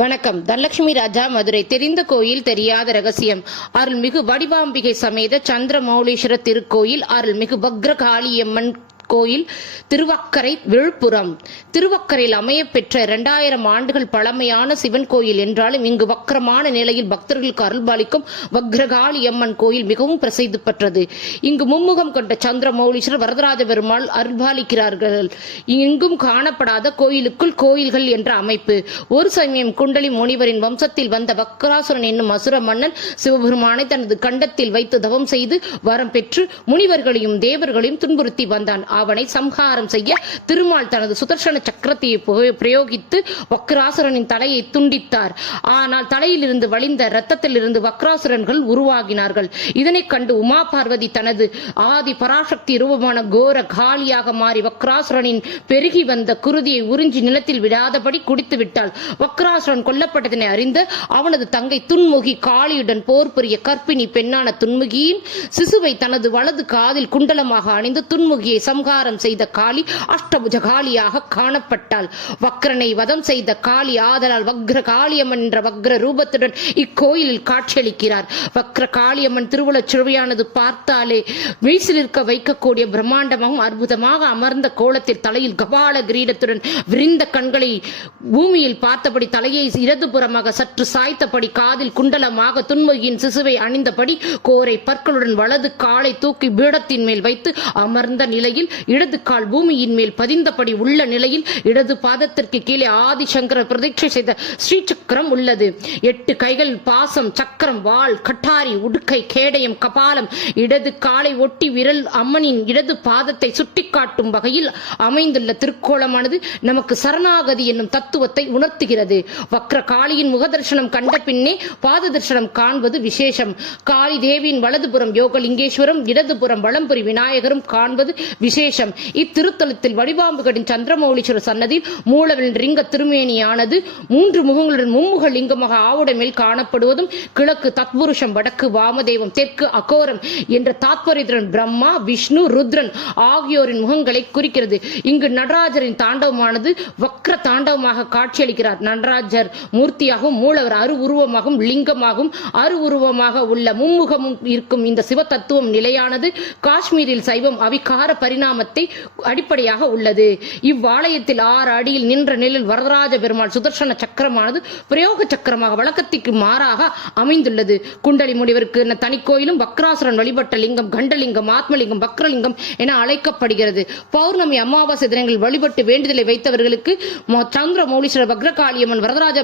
வணக்கம். தனலட்சுமி ராஜா, மதுரை. தெரிந்த கோயில் தெரியாத ரகசியம். அருள்மிகு வடிவாம்பிகை சமேத சந்திரமௌலீஸ்வரர் திருக்கோயில், அருள்மிகு பக்ரகாளியம்மன் கோயில், திருவக்கரை, விழுப்புரம். திருவக்கரையில் அமையப்பெற்ற 2000 ஆண்டுகள் பழமையான சிவன் கோயில் என்றாலும் இங்கு வக்கரமான நிலையில் பக்தர்களுக்கு அருள்பாலிக்கும் வக்ரகாளி அம்மன் கோயில் மிகவும் பிரசித்தி பெற்றது. இங்கு மும்முகம் கொண்ட சந்திரமௌலீஸ்வரர், வரதராஜ பெருமாள் அருள்பாலிக்கிறார்கள். இங்கும் காணப்படாத கோயிலுக்குள் கோயில்கள் என்ற அமைப்பு. ஒரு சமயம் குண்டலி முனிவரின் வம்சத்தில் வந்த வக்ராசுரன் என்னும் அசுர மன்னன் சிவபெருமானை தனது கண்டத்தில் வைத்து தவம் செய்து வரம் பெற்று முனிவர்களையும் தேவர்களையும் துன்புறுத்தி வந்தான். அவனை சம்ஹாரம் செய்ய திருமால் தனது சுதர்சன சக்கரத்தை பிரயோகித்து வக்ராசுரனின் தலையை துண்டித்தார். ஆனால் தலையிலிருந்து வழிந்த இரத்தத்திலிருந்து வக்ராசுரன்கள் உருவாகினார்கள். இதனை கண்டு உமா பார்வதி தனது ஆதி பராசக்தி ரூபமான கோர காளியாக மாறி வக்ராசுரனின் பெருகி வந்த குருதியை உறிஞ்சி நிலத்தில் விடாதபடி குடித்து விட்டாள். வக்ராசுரன் கொல்லப்பட்டதனை அறிந்து அவனது தங்கை துன்முகி காளியுடன் போர் புரிய கற்பிணி பெண்ணான துன்முகியின் சிசுவை தனது வலது காதில் குண்டலமாக அணிந்து துன்முகியை சம்ஹாரம் செய்த காளி அஷ்டபுஜ காளியாக காணப்பட்டாள். வக்ரனை வதம் செய்த காளி ஆதலால் வக்ர காளியம்மன் என்ற வக்ர ரூபத்துடன் இக்கோயிலில் காட்சியளிக்கிறார். வக்ர காளியம்மன் திருவுளச் சுழவியானது பார்த்தாலே வீசிலிருக்க வைக்கக்கூடிய பிரம்மாண்டமாகவும் அற்புதமாக அமர்ந்த கோலத்தில் தலையில் கபால கிரீடத்துடன் விரிந்த கண்களை பூமியில் பார்த்தபடி தலையை இடதுபுறமாக சற்று சாய்த்தபடி காதில் குண்டலமாக துன்முகியின் சிசுவை அணிந்தபடி கோரை பற்களுடன் வலது காலை தூக்கி பீடத்தின் மேல் வைத்து அமர்ந்த நிலையில் இடது கால் பூமியின் மேல் பதிந்தபடி உள்ள நிலையில் இடது பாதத்திற்கு கீழே ஆதிசங்கர பிரதிஷ்டை செய்த ஸ்ரீ சக்கரம் உள்ளது. 8 கைகள், பாசம், சக்கரம், வாள், கட்டாரி, உடுக்கை, கேடயம், கபாலம், இடது காலை ஒட்டி விரல் அம்மனின் இடது பாதத்தை சுட்டிக்காட்டும் வகையில் அமைந்துள்ள திருக்கோலமானது நமக்கு சரணாகதி என்னும் தத்துவத்தை உணர்த்துகிறது. வக்ர காளியின் முகதர்சனம் கண்ட பின்னே பாத தரிசனம் காண்பது விசேஷம். காளி தேவியின் வலதுபுறம் யோகலிங்கேஸ்வரம், இடதுபுறம் வலம்புரி விநாயகரும் காண்பது விசேஷம். இத்திருத்தலத்தில் வடிவாம்புகளின் சந்திரமௌலீஸ்வரர் சன்னதியில் மூலவரின் லிங்க திருமேனியானது 3 முகங்களுடன் மும்முக லிங்கமாக ஆவுடை மேல் காணப்படுவதும், கிழக்கு தத்புருஷம், வடக்கு வாமதேவம், தெற்கு அகோரம் என்ற தாத்பரியத்துடன் பிரம்மா, விஷ்ணு, ருத்ரன் ஆகியோரின் முகங்களை குறிக்கிறது. இங்கு நடராஜரின் தாண்டவமானது வக்ர தாண்டவமாக காட்சியளிக்கிறார். நடராஜர் மூர்த்தியாகவும் மூலவர் அருவுருவமாகவும் லிங்கமாகவும் அருவுருவமாக உள்ள மும்முகமும் இருக்கும் இந்த சிவ தத்துவம் நிலையானது காஷ்மீரில் சைவம் அவிகார பரிணாமத்தை அடிப்படையாக உள்ளது. இவ்வாலயத்தில் 6 அடியில் நின்ற நிலையில் வரதராஜ பெருமாள் சுதர்சன சக்கரமானது பிரயோக சக்கரமாக வழக்கத்திற்கு மாறாக அமைந்துள்ளது. குண்டலி முனிவருக்கு தனி கோயிலும் வக்ராசுரன் வழிபட்ட லிங்கம் கண்டலிங்கம், ஆத்மலிங்கம், வக்ரலிங்கம் என அழைக்கப்படுகிறது. பௌர்ணமி, அமாவாசை தினங்களில் வழிபட்டு வேண்டுதலை வைத்தவர்களுக்கு சந்திரமௌலீஸ்வரர், வக்ரகாளியம்மன், வரதராஜ